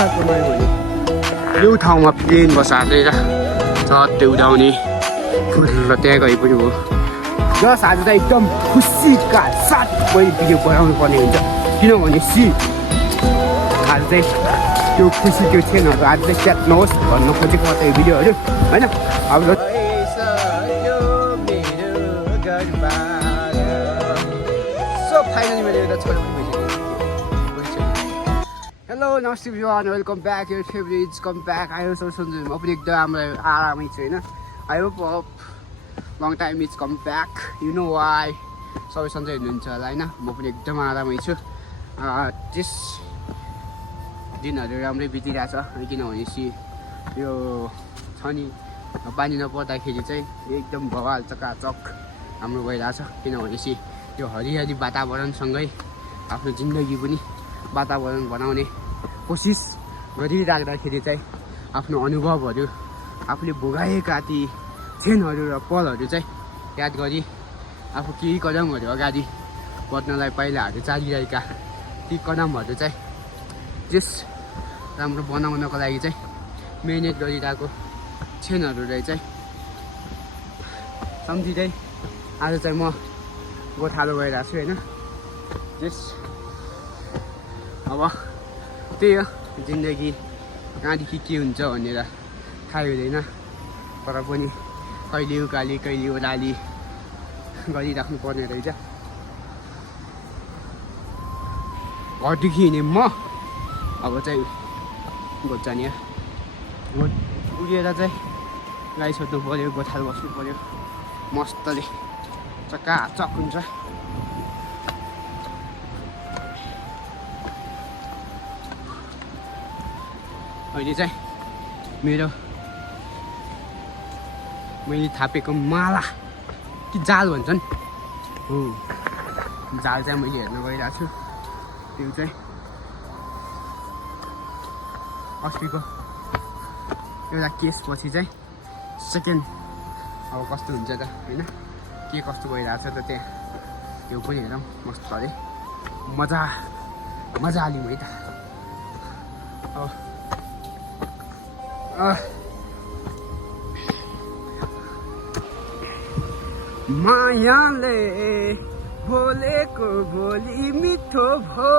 बसाएको मैले भने यो ठाउँमा प्लेन बसालेर चट्टै उडाउने फुल र त्यहाँ गए पनि हो। जस आज चाहिँ एकदम खुसीका साथ मैले भिडियो बनाउनु पर्ने हुन्छ किनभने आज चाहिँ त्यो खुसी त्यो क्षणहरू आज चाहिँ च्याट नहोस् भन्न खोजेको मात्रै यो भिडियोहरू होइन। अब फाइनली मैले एउटा छोरा पनि भइसकेँ। हेलो नमस्ते everyone, welcome back your favourite come back. आयो सब सन्जु म पनि एकदम आरामै छु होइन। I hope long time is come back, you know why. सबै सन्चै हुनुहुन्छ होला होइन। म पनि एकदम आरामै छु। त्यस दिनहरू राम्रै बितिरहेछ किनभनेपछि यो छ नि पानी नपर्दाखेरि चाहिँ एकदम भवाल चकाचक हाम्रो भइरहेछ किनभनेपछि यो हरियाली वातावरणसँगै आफ्नो जिन्दगी पनि वातावरण बनाउने कोसिस गरिराख्दाखेरि चाहिँ आफ्नो अनुभवहरू आफूले भोगाएका ती क्षणहरू र पलहरू चाहिँ याद गरी आफू केही कदमहरू अगाडि बढ्नलाई पहिलाहरू चालिरहेका ती कदमहरू चाहिँ जस राम्रो बनाउनको लागि चाहिँ मिहिनेत गरिरहेको क्षणहरूलाई चाहिँ सम्झिँदै आज चाहिँ म गोठालो गइरहेको छु होइन। त्यस अब त्यही हो जिन्दगी कहाँदेखि के हुन्छ भनेर थाहा हुँदैन, तर पनि कहिले उकाली कहिले ओह्राली गरिराख्नु पर्ने रहेछ। घरदेखि हिँडेँ म अब चाहिँ गोचानिया उठेर चाहिँ गाई सोध्नु पऱ्यो, गोठालो बस्नु पऱ्यो, मस्तले चकाचक हुन्छ। अहिले चाहिँ मैले थापेको माला कि जाल भन्छन् हो, जाल चाहिँ मैले हेर्न गइरहेको छु। त्यो चाहिँ अस्तिको एउटा केसपछि चाहिँ सेकेन्ड अब कस्तो हुन्छ त होइन, के कस्तो भइरहेको छ त त्यहाँ त्यो पनि हेरौँ मस्तले मजा लिउँ है त। मायाले बोलेको बोली मिठो भो,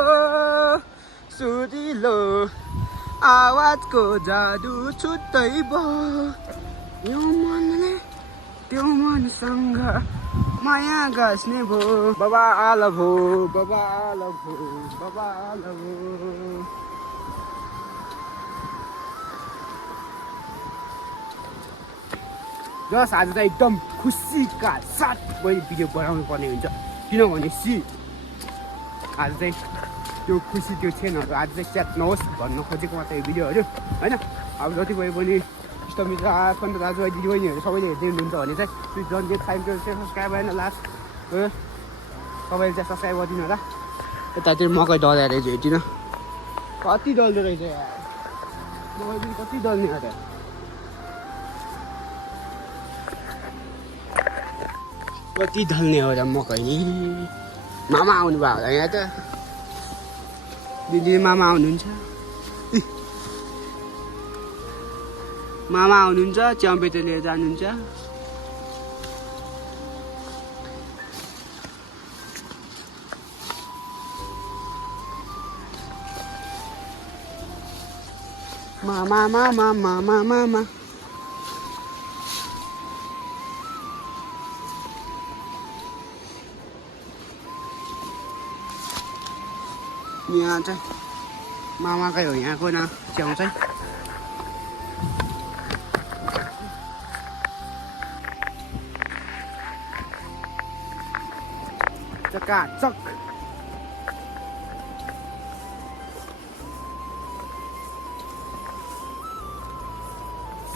सुरिलो आवाजको जादु छुट्टै भो, यो मनले त्यो मनसँग माया गाँच्ने भो, बाबा आल भो, बाबा आल भो, बाबा आल भो। जस आज चाहिँ एकदम खुसीका साथ मैले भिडियो बनाउनु पर्ने हुन्छ किनभनेपछि आज चाहिँ त्यो खुसी त्यो क्षणहरू आज चाहिँ च्याट नहोस् भन्न खोजेको मात्रै यो भिडियोहरू होइन। अब जति भए पनि इष्टमित्र आफन्त दाजुभाइ दिदीबहिनीहरू सबैले हेर्दै हुनुहुन्छ भने चाहिँ please don't get time to subscribe होइन लास्ट हो, तपाईँले चाहिँ सब्सक्राइब गरिदिनु होला। यतातिर मकै डलाएर चाहिँ हेर्दिनँ कति डल्दो रहेछ यार, मकै पनि कति डल्ने अरे। कति ढल्ने हो र मकै नि। मामा आउनुभयो होला यहाँ त, दिदी मामा आउनुहुन्छ, मामा आउनुहुन्छ, च्याम्पेटे लिएर जानुहुन्छ। मामा मामा मामा मामा यहाँ चाहिँ मामाकै हो यहाँको न च्याउ चाहिँ। चकाचक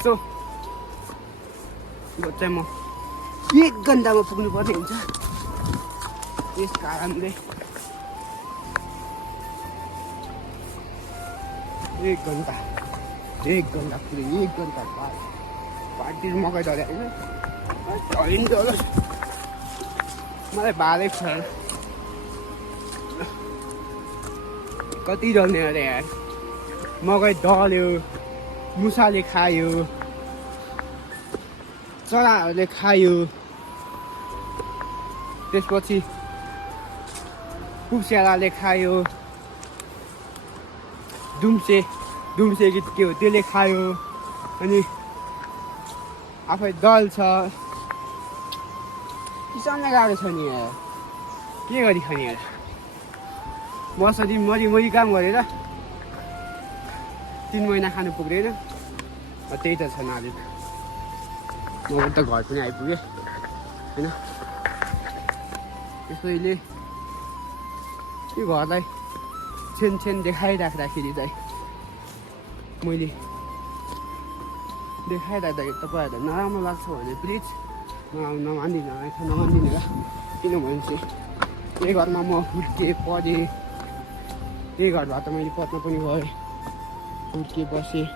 सो यो चाहिँ म 1 घन्टामा पुग्नु पर्ने हुन्छ, त्यस कारणले 1 घन्टा पुरै 1 घन्टा पार्टी मकै डल्यो होइन मलाई बालै छ कति डल्ने अरे यार। मकै डल्यो, मुसाले खायो, चराहरूले खायो, त्यसपछि कुप्स्यालाले खायो, दुम्से गीत के हो त्यसले खायो, अनि आफै दल छ। किसानलाई गाह्रो छ नि यार, के गरी खाने यार। वर्ष दिन मरी काम गरेर 3 महिना खानु पुग्दैन, त्यही त छ नाजुक। म त घर पनि आइपुगेँ होइन। त्यसैले यो घरलाई छेन देखाइराख्दाखेरि चाहिँ मैले देखाइराख्दाखेरि तपाईँहरूलाई नराम्रो लाग्छ भने प्लिज नमान्दिनँ ल। किनभने चाहिँ यही घरमा म हुर्केँ पढेँ, यही घरबाट मैले पढ्न पनि गएँ, हुर्केँ बसेँ।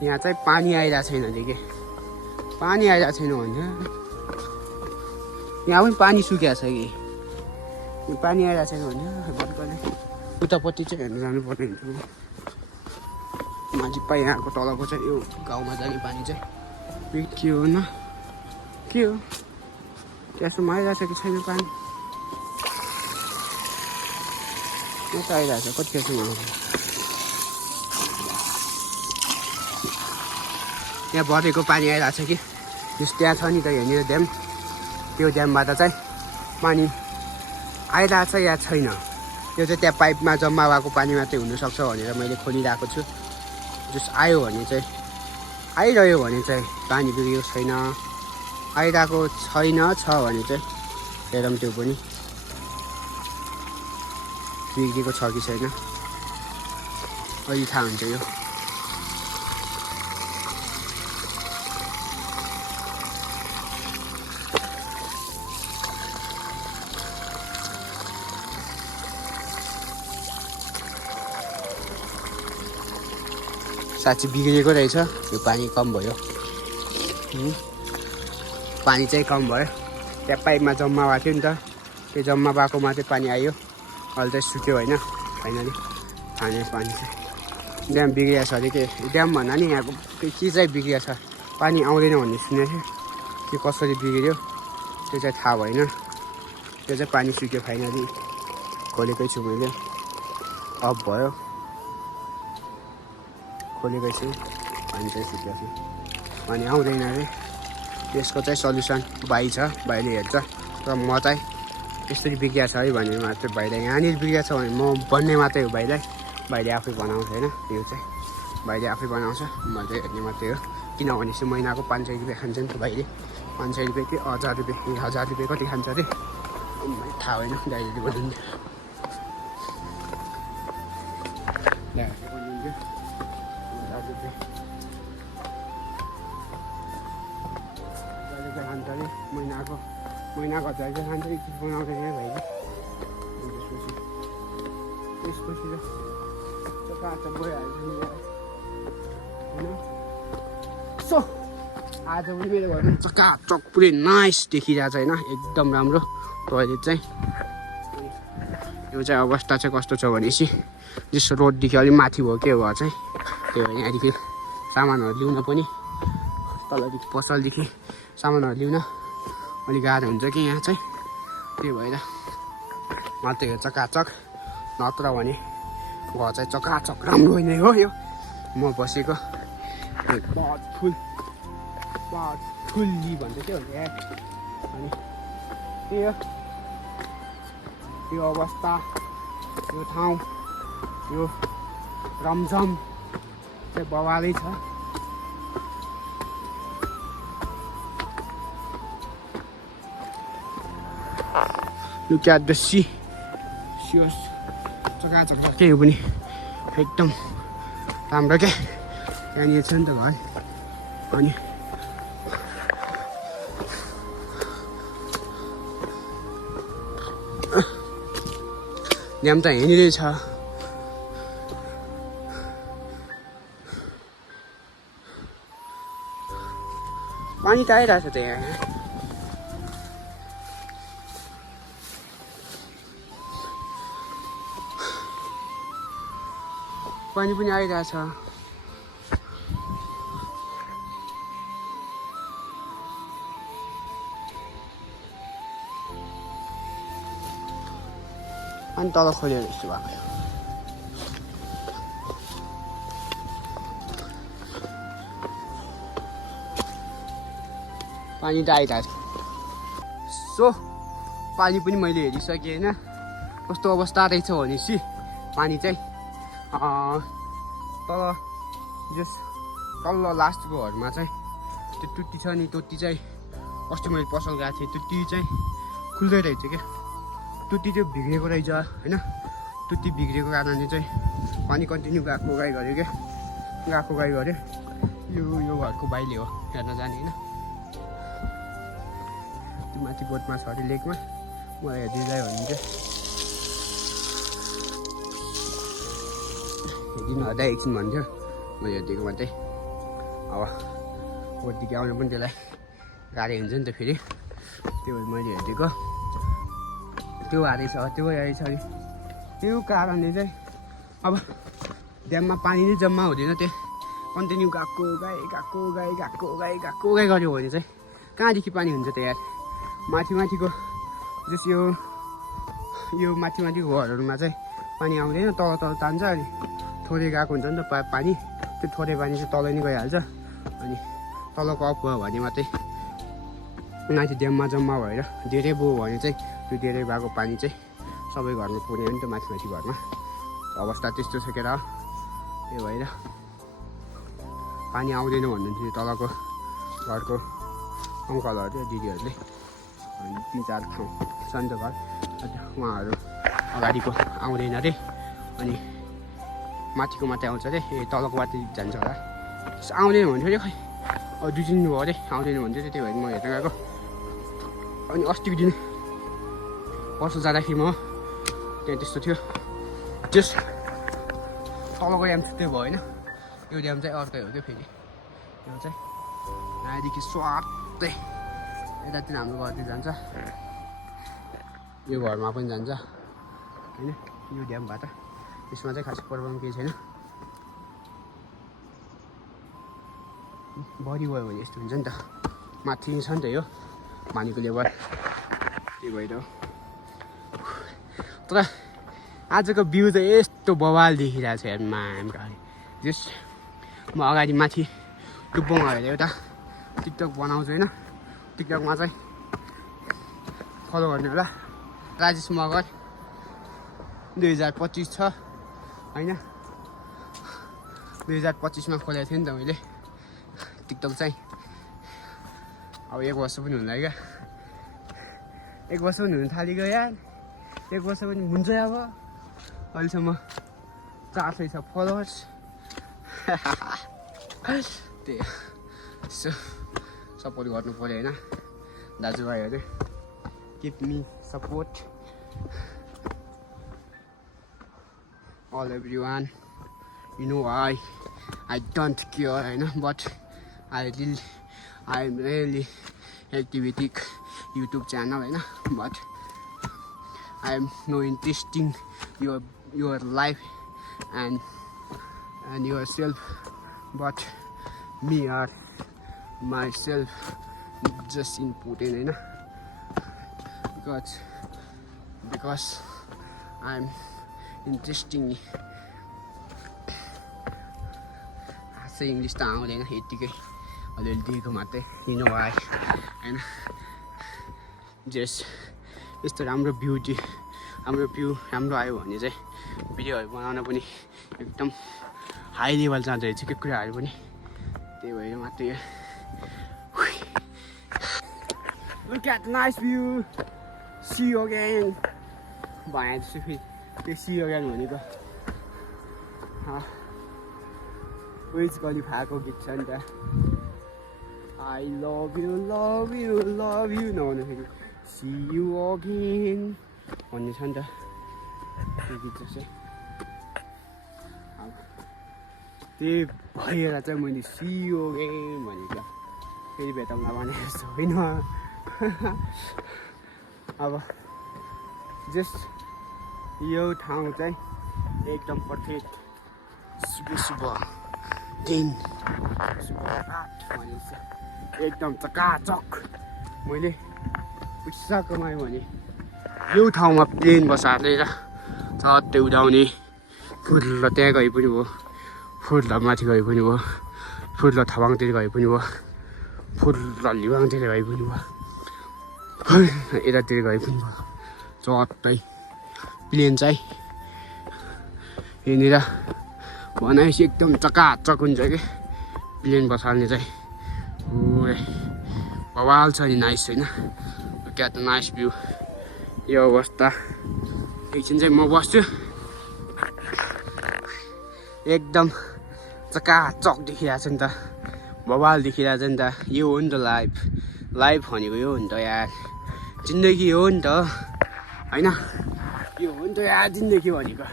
यहाँ चाहिँ पानी आइरहेको छैन देखि, पानी आइरहेको छैन भने यहाँ पनि पानी सुकिएको छ कि पानी आइरहेको छैन भने भर्खरै उतापट्टि चाहिँ हेर्नु जानुपर्ने हुन्छ। माझिपा यहाँको तलको चाहिँ यो गाउँमा जाने पानी चाहिँ के हो न के हो त्यहाँसम्म आइरहेको छ कि छैन पानी। म त आइरहेको छ, कति केसम्म आउँछ। यहाँ बढेको पानी आइरहेको छ कि जस त्यहाँ छ नि त यहाँनिर ड्याम, त्यो ड्यामबाट चाहिँ पानी आइरहेको छ या छैन त्यो चाहिँ त्यहाँ पाइपमा जम्मा भएको पानी मात्रै हुनसक्छ भनेर मैले खोलिरहेको छु। जस आयो भने चाहिँ आइरह्यो भने चाहिँ पानी बिग्रियो, छैन आइरहेको छैन छ भने चाहिँ हेरौँ त्यो पनि बिग्रेको छ कि छैन, अहिले थाहा हुन्छ यो। साँच्ची बिग्रेको रहेछ यो पानी, कम भयो पानी चाहिँ कम भयो। त्यहाँ पाइपमा जम्मा भएको थियो नि त, त्यो जम्मा भएकोमा चाहिँ पानी आयो, अहिले चाहिँ सुक्यो होइन। फाइनली खाने पानी चाहिँ ड्याम बिग्रिएको छ अरे के, ड्याम भन्दा नि यहाँको के चाहिँ बिग्रिएको छ, पानी आउँदैन भन्ने सुनेको थिएँ। के कसरी बिग्रियो त्यो चाहिँ थाहा भएन, त्यो चाहिँ पानी सुक्यो। फाइनली खोलेकै छु मैले, अफ भयो, खोलेकै छु, पानी चाहिँ सुक्यो छ, पानी आउँदैन अरे। त्यसको चाहिँ सल्युसन भाइ छ, भाइले हेर्छ। तर म चाहिँ यसरी बिग्रिएको छ है भनेर मात्रै भाइलाई, यहाँनिर बिग्रिएको छ भने म भन्ने मात्रै हो भाइलाई, भाइले आफै बनाउँछ होइन। यो चाहिँ भाइले आफै बनाउँछ, म चाहिँ हेर्ने मात्रै हो। किनभने चाहिँ महिनाको 500 रुपियाँ खान्छ नि त भाइले, 500 रुपियाँ कि 1000 रुपियाँ, 1000 रुपियाँ कति खान्छ अरे थाहा भएन, दाइले बनाउने। खान्छ अरे महिनाको 1000 चाहिँ खान्छ, बनाउँदैन भाइले। त्यसपछि त चकाचक गइहाल्छ नि होइन। सो आज पनि मेरो घरमा चकाचक पुरै नाइस देखिरहेको छ होइन, एकदम राम्रो टोयलेट चाहिँ। यो चाहिँ अवस्था चाहिँ कस्तो छ भनेपछि जस्तो रोडदेखि अलिक माथि भयो के भयो चाहिँ, त्यही भएर यहाँदेखि सामानहरू ल्याउन पनि तलदेखि पसलदेखि सामानहरू ल्याउन अलिक गाह्रो हुन्छ कि यहाँ चाहिँ, त्यही भएर मात्रै हो चकाचक। नत्र भने घर चाहिँ चकाचक राम्रो नै हो। यो म बसेको फुल्ली भन्छ के भन्छ यहाँ, अनि त्यही हो यो अवस्था, यो ठाउँ, यो रमझम चाहिँ बवालै छ। Look at the sea. Sios चकाचक केही पनि एकदम राम्रो क्या। यहाँनिर छ नि त घर, अनि ड्याम त यहाँनिरै छ। पानी त आइरहेको छ त यहाँ। पानी पनि आइरहेछ। अनि तल खोलेर यस्तो भएको छ। पानी त आइरहेछ। सो पानी पनि मैले हेरिसकेँ होइन कस्तो अवस्था रहेछ भनेपछि पानी चाहिँ तल जस तल्लो लास्टको घरमा चाहिँ त्यो टुट्टी छ नि टुट्टी चाहिँ अस्ति मैले पसल गएको थिएँ टुट्टी चाहिँ खुल्दै रहेछ क्या। टुट्टी चाहिँ बिग्रेको रहेछ होइन। टुट्टी बिग्रेको कारणले चाहिँ पानी कन्टिन्यू गएको गऱ्यो क्या गऱ्यो। यो घरको भाइले हो हेर्न जाने होइन। त्यो माथि बोटमा छ अरे लेकमा मलाई हेरिदिँदै भन्नुहुन्छ। हेरिदिनु हदा एकछिन भन्थ्यो मैले हेरिदिएको मात्रै। अब बोटदेखि आउनु पनि त्यसलाई गाह्रो हुन्छ नि त फेरि त्यो भएर मैले हेरिदिएको। त्यो हारेछ त्यो हेरेछ अरे त्यो कारणले चाहिँ अब ड्याममा पानी नै जम्मा हुँदैन। त्यो कन्टिन्यू गएको गऱ्यो भने चाहिँ कहाँदेखि पानी हुन्छ त यार। माथिको जस यो माथिको घरहरूमा चाहिँ पानी आउँदैन तल तान्छ। अनि थोरै गएको हुन्छ नि त पानी त्यो थोरै पानी चाहिँ तल नै गइहाल्छ। अनि तलको अफ भयो भने मात्रै माथि ड्याममा जम्मा भएर धेरै भयो भने चाहिँ त्यो धेरै भएको पानी चाहिँ सबै घरमा पुग्ने हो नि त माथि घरमा। अवस्था त्यस्तो छ के र। त्यो भएर पानी आउँदैन भन्नुहुन्थ्यो तलको घरको अङ्कलहरू दिदीहरूले। अनि 3-4 ठाउँ छ नि त घर उहाँहरू अगाडिको आउँदैन अरे अनि माथिको मात्रै आउँछ अरे। तलको मात्रै जान्छ होला। आउँदैन भन्थ्यो अरे खै अब 2 दिन भयो अरे आउँदैन भन्थ्यो त्यही भएर म हेर्न गएको। अनि अस्तिको दिन पसल जाँदाखेरि म त्यहाँ त्यस्तो थियो। त्यस तलको ड्याम छुट्टै भयो होइन। यो ड्याम चाहिँ अर्कै हो क्या फेरि। यो चाहिँ यहाँदेखि स्वाटै यतातिर हाम्रो घरतिर जान्छ। यो घरमा पनि जान्छ होइन यो ड्यामबाट। त्यसमा चाहिँ खास प्रब्लम केही छैन। बढी भयो भने यस्तो हुन्छ नि त माथि छ नि त यो पानीको लेभल। त्यही भएर तर आजको भ्यू चाहिँ यस्तो बवाल देखिरहेको छ हेर्नुमा हाम्रो जस म अगाडि माथि टुप्पोङ हेरेर एउटा टिकटक बनाउँछु होइन। टिकटकमा चाहिँ फलो गर्ने होला राजेश मगर 2025 छ होइन। 2025मा खोलेको थिएँ नि त मैले टिकटक चाहिँ। अब 1 वर्ष पनि हुन लाग्यो। 1 वर्ष पनि हुन थालेको यार। 1 वर्ष पनि हुन्छ अब। अहिलेसम्म 400 छ फलोवर्स। त्यही यसो सपोर्ट गर्नु पऱ्यो होइन दाजुभाइहरू। Keep me support all everyone. You know I don't care होइन but I'm really activatic YouTube channel होइन but I am no interesting your life and yourself but me or myself just important होइन because I'm interesting. हाँस्छ English त आउँदैन यत्तिकै अलिअलि दिएको मात्रै you know why होइन। जस यस्तो राम्रो राम्रो आयो भने चाहिँ भिडियोहरू बनाउन पनि एकदम हाई लेभल जाँदो रहेछ के कुराहरू पनि। त्यही भएर मात्रै Look at the nice view. See you again. भने जस्तो फेरि त्यो see you again भनेको विज खलिफाको गीत छ नि त। I love you नभन्नु फेरि see you again भन्ने छ नि त त्यो गीत चाहिँ। त्यही भएर चाहिँ मैले see you again भनेको फेरि भेटौँला भने जस्तो होइन। अब जस्ट यो ठाउँ चाहिँ एकदम पर्फेक्ट सुबह 10 एकदम चकाचक मैले पैसा कमाएँ भने यो ठाउँमा प्लेन बसालेर छट्टै उडाउने फुल्ल त्यहाँ गए पनि भयो फुल्ल माथि गए पनि भयो फुल्ल थवाङतिर गए पनि भयो फुल्ल लिवाङतिर गए पनि भयो यतातिर गए पनि भयो चट्टै प्लेन चाहिँ यहाँनिर बनाएपछि एकदम चकाचक हुन्छ कि प्लेन बसाल्ने चाहिँ बवाल छ नि नाइस होइन क्या त नाइस भ्यू यो अवस्था एकछिन चाहिँ म बस्छु एकदम चकाचक देखिरहेको छ नि त बवाल देखिरहेको छ नि त यो हो नि त लाइफ भनेको यो हो नि त यार जिन्दगी हो नि त होइन यो हो नि त यार जिन्दगी भनेको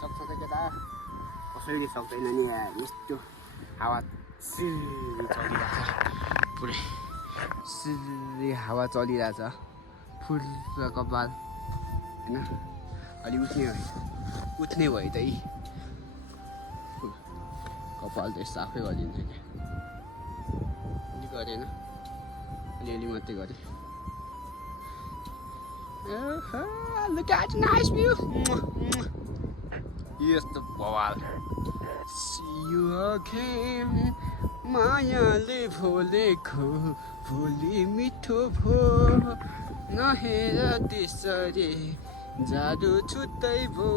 सक्छ त केटा कसैले सक्दैन नि यार यस्तो हावा सिर्री चलिरहेछ पुरै सिर्री हावा चलिरहेछ फुल र कपाल होइन अलि उठ्ने भयो त यी कपाल त यस्तो आफै गरिदिन्छ क्या अलि गरेन अलिअलि मात्रै गरेँ Look at nice view. यस्तो बवाल You again मायाले भोलेको भोलि मिठो भो नहेर त्यसरी जादु छुट्टै भो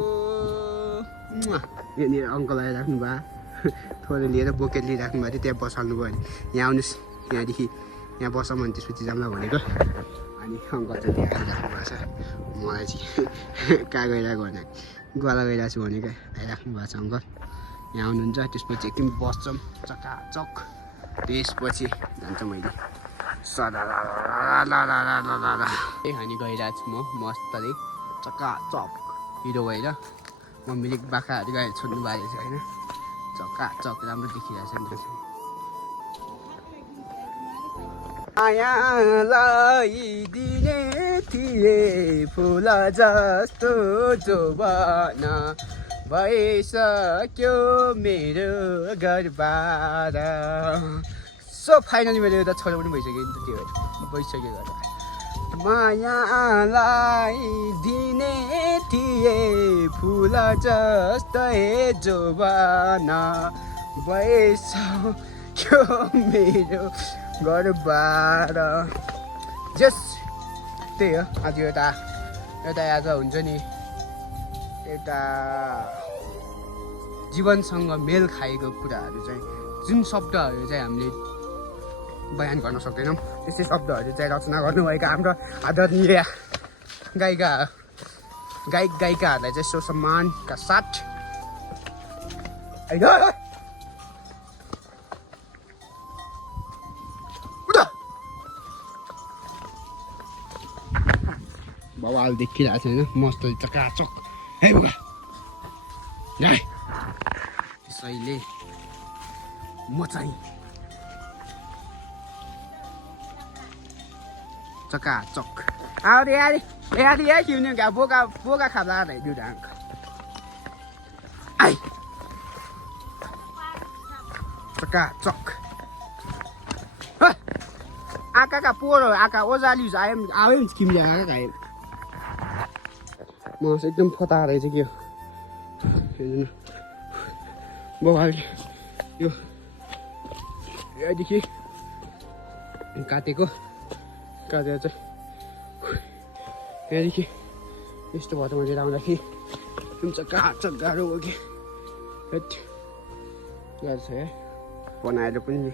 यहाँनिर अङ्कल आइराख्नु भयो थोरै लिएर बोकेट लिइराख्नु भएको थियो त्यहाँ बसाल्नु भयो भने यहाँ आउनुहोस् यहाँदेखि यहाँ बसौँ भने त्यसपछि जाउँला भनेको अनि अङ्कल चाहिँ त्यहाँ आइराख्नु भएको छ मलाई चाहिँ कहाँ गइरहेको भने गोला गइरहेको छु भनेको आइराख्नु भएको छ अङ्कल यहाँ आउनुहुन्छ त्यसपछि एकदिन बस्छौँ चकाचक त्यसपछि जान्छ मैले अनि गइरहेको छु म मस्तले चकाचक हिरो भएर मम्मीले बाख्राहरू गएर छोड्नु भएको छ होइन चकाचक राम्रो देखिरहेको छ नि त मायालाई दिने थिए फुल जस्तो जोबन भइसक्यो मेरो घरबार सो फाइनली मेरो एउटा छोरा पनि भइसक्यो नि त त्यो भइसक्यो घर मायालाई दिने थिए फुल जस्तै जोबन भइसक्यो मेरो घरबार जस त्यही हो आज एउटा आज हुन्छ नि एउटा जीवनसँग मेल खाएको कुराहरू चाहिँ जुन शब्दहरू चाहिँ हामीले बयान गर्न सक्दैनौँ त्यस्तै शब्दहरू चाहिँ रचना गर्नुभएका हाम्रो आदरणीय गायिकाहरूलाई चाहिँ सो सम्मानका साथ बवाल देखिरहेको छ होइन मस्त चकाचक है त्यसैले म चाहिँ चकाचक अरे यार यार यार किन्ने बोका खाला नै दुडाङ आई चकाचक आकाका पोरो आका ओजाली आयो नि किम्ले आका खायो म एकदम फता रहेछ के हेर्नु बवाल यो यहाँदेखि काटेर चाहिँ यहाँदेखि यस्तो भएर मैले आउँदाखेरि एकदम चकाचक गाह्रो हो कि गाह्रो छ है बनाएर पनि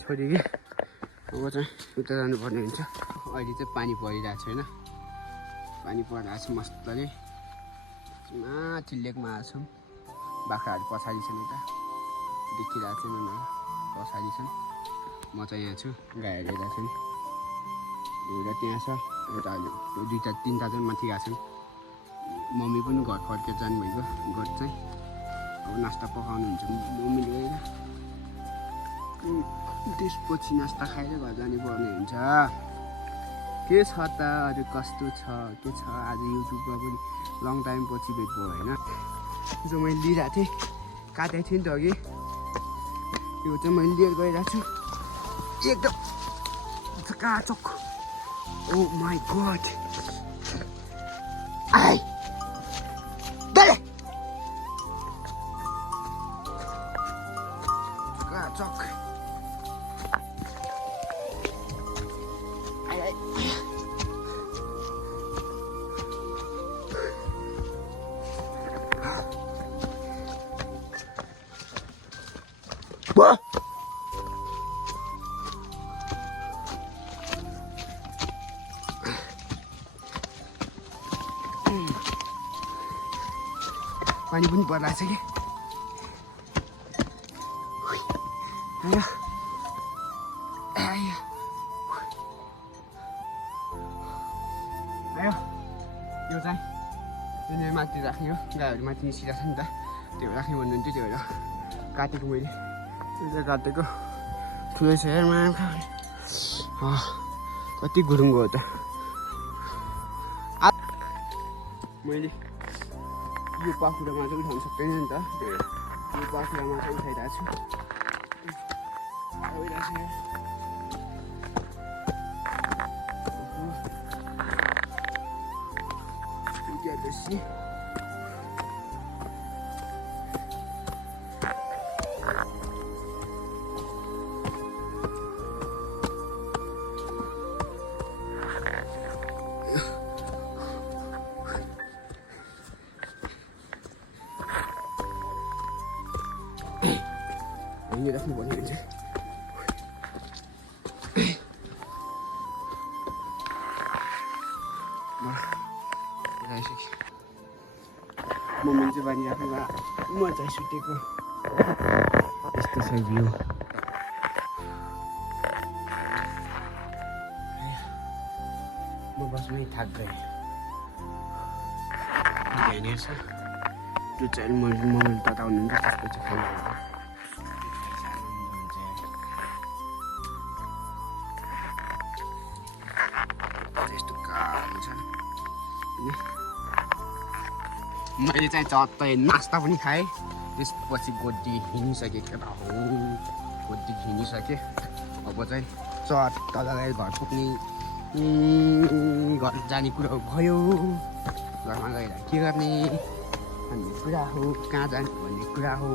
छोडी कि अब चाहिँ उता जानुपर्ने हुन्छ अहिले चाहिँ पानी परिरहेको छ होइन पानी परिरहेको छ मस्तले माथि लेकमा आएको छौँ बाख्राहरू पछाडि छन् यता देखिरहेको छैन पछाडि छन् म चाहिँ यहाँ छु गाईहरू हेरेको छन् एउटा त्यहाँ छ एउटा दुईवटा तिनवटा चाहिँ माथि गएको छन् मम्मी पनि घर फर्केर जानुभएको घर चाहिँ अब नास्ता पकाउनुहुन्छ मम्मीले गएर त्यसपछि नास्ता खाएर घर जानुपर्ने हुन्छ के छ त अरू कस्तो छ के छ आज युट्युबमा पनि लङ टाइम पछि भेट भयो होइन जो मैले लिइरहेको थिएँ काटेको थिएँ नि त अघि यो चाहिँ मैले लिएर गइरहेको छु एकदम चकाचक ओ माई गॉड आई दले चकाचक What? पानी पनि परिरहेछ कि आयो आयो आयो यो चाहिँ माथि राख्ने हो गाईहरू माथि निस्किरहेको छ नि त त्यो राख्ने भन्नुहुन्थ्यो त्यो भएर काटेको मैले त्यो काटेको ठुलो छ हेर कति गुरुङ हो त मैले यो पाखुरामा चाहिँ उठाउनु सक्दैन नि त यो पाखुरामा चाहिँ उठाइरहेको छु ये राख्नु पर्ने हुन्छ म मान्छे बानी राख्नुमा म चाहिँ सुतेको यस्तो छ भ्यू म बस्नै थाक गएँ ध्यान हेर्छ त्यो चाहिँ मैले बताउनुहुन्छ त्यसपछि फोन मैले चाहिँ चट्टै नास्ता पनि खाएँ त्यसपछि गोड्डी हिँडिसकेँ केटा हो गोड्डी हिँडिसकेँ अब चाहिँ चट्ट लगाएर घर पुग्ने घर जाने कुरा भयो घरमा गएर के गर्ने भन्ने कुरा हो कहाँ जाने भन्ने कुरा हो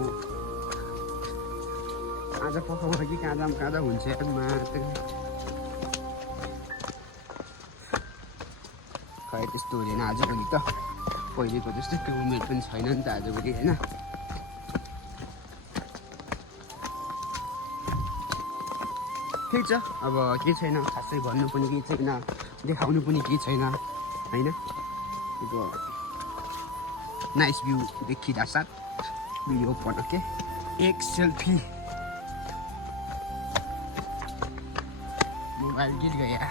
आज पकाउँछ कि कहाँ हुन्छ खै त्यस्तो हुँदैन आजभोलि त पहिलेको जस्तो त्यो उमेर पनि छैन नि त आजभोलि होइन ठिक छ अब केही छैन खासै भन्नु पनि केही छैन देखाउनु पनि केही छैन होइन अब नाइस भ्यू देखिँदा साथ भिडियो बनाके एक सेल्फी मोबाइल गिर गया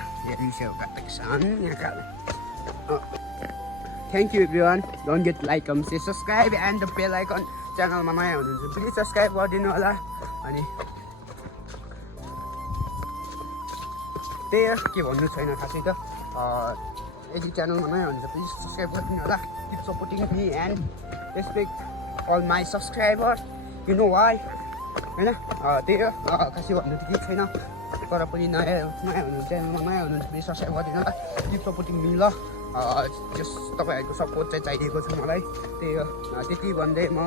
Thank you everyone. Don't get like, comment, say subscribe and the bell icon. Channel ma naya hunनुहुन्छ please subscribe गरिदिनु होला अनि त्यही के भन्नु छैन खासै त यदि च्यानलमा नयाँ हुनुहुन्छ प्लिज सब्सक्राइब गरिदिनु होला keep supporting me and respect all my subscribers you know why हैन त्यही हो खासै भन्नु त केही छैन तर पनि नयाँ हुनुहुन्छ च्यानलमा नयाँ हुनुहुन्छ प्लिज सब्सक्राइब गरिदिनु होला keep supporting me ल जस तपाईहरुको सपोर्ट चाहिँ चाहिएको छ मलाई त्यही हो त्यति भन्दै म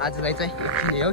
आजलाई चाहिँ यति नै हो